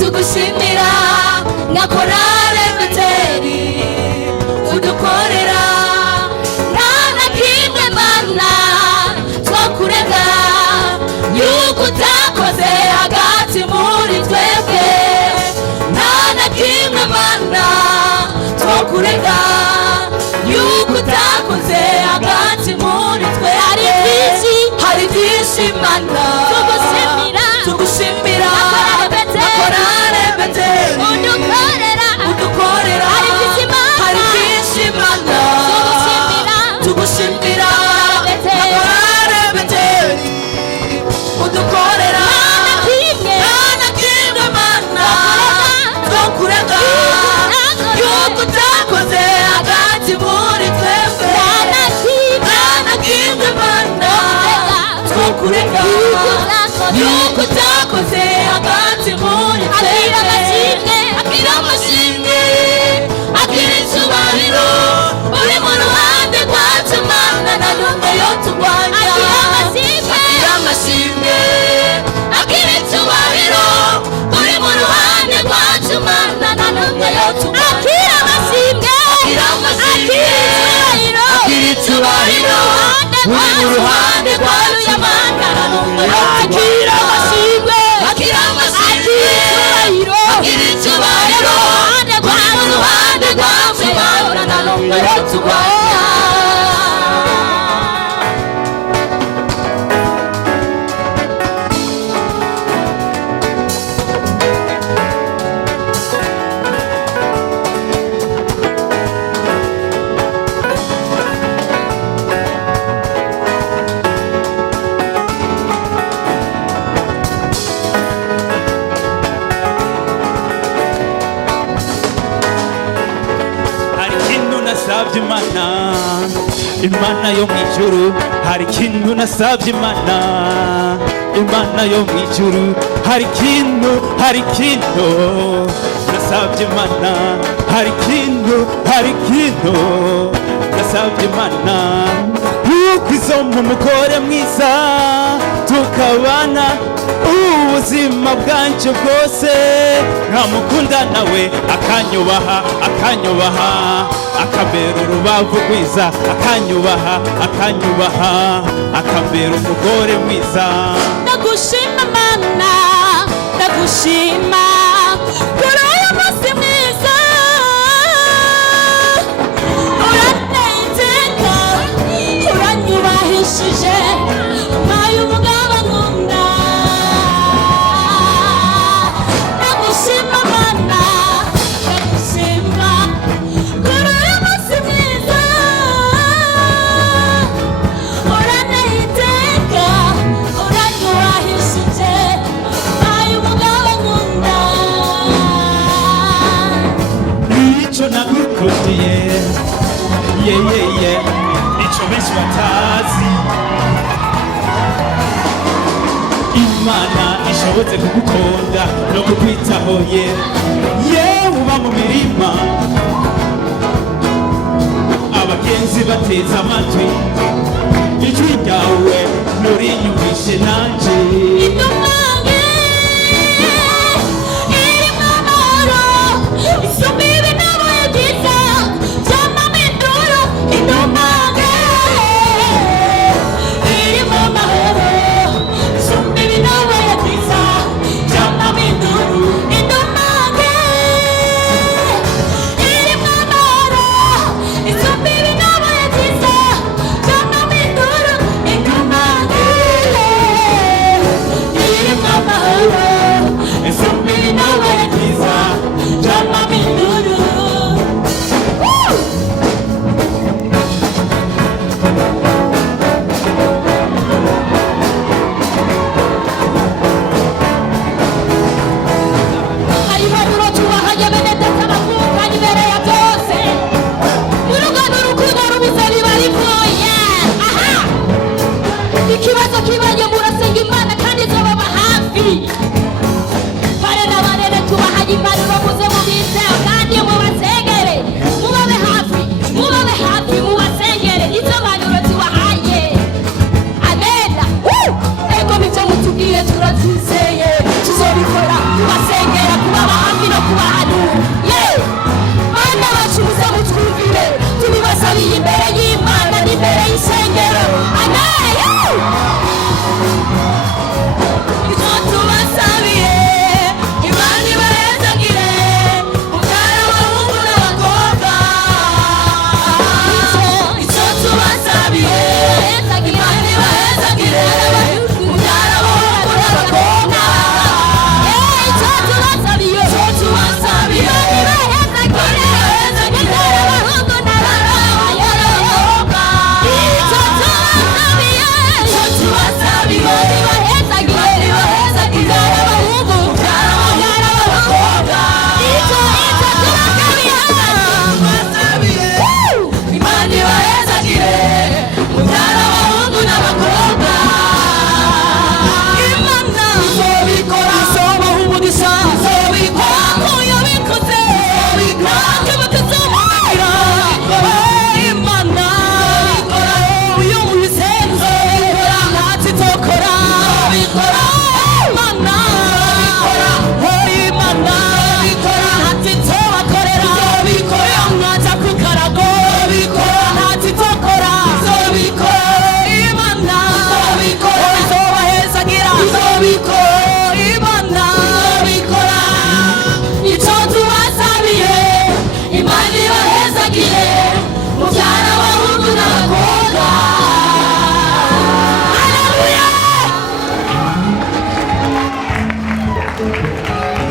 tugushimira nka korale Beteli udukorera nta na kimwe Mana twakurega yuko utakoze hagati muri twebwe nta na kimwe Mana twakurega yuko utakoze hagati muri twe hari byinshi Mana tugushimira korale Beteli udukorera hari byinshi Mana tugushimira korale Beteli udukorera nta na kimwe Mana twakurega yuko utakoze hagati muri twebwe nta na kimwe Mana twakurega yuko utakoze hagati muri twebwe akira amashimwe akira icyubahiro uri mu ruhande rwacu Mana na n'umwe yo turwanya akira amashimwe akira icyubahiro uri mu ruhande rwacu Mana na n'umwe yo turwanya akira amashimwe akira icyubahiro uri mu ruhande rwacu Mana na n'umwe yo turwanya akira amashimwe akira icyubahiro uri mu ruhande rwacu Mana na n'umwe yo turwanya Imana yo mwijuru hari ikintu nasabye Imana yo mwijuru hari ikintu nasabye Imana hari ikintu nasabye Imana yuko izompa umugore mwiza tukabana ubuzima bwanje bwose nkamukunda nawe akanyubaha akambera urubavu rwiza akanyubaha akambera umugore mwiza ndagushima Mana ndagushima kuri uyu munsi mwiza uranteye iteka uranyubahishije mpaye umugabo nkunda ndagushima Mana ndagushima kuri uyu munsi mwiza uranteye iteka uranyubahishije mpaye umugabo nkunda icyo nagukundiye icyo benshi batazi Imana ishobotse kugukunda no kukwitaho yewe uba mu mirima abagenzi bateze amatwi ijwi ryawe nurinyumvishe nanje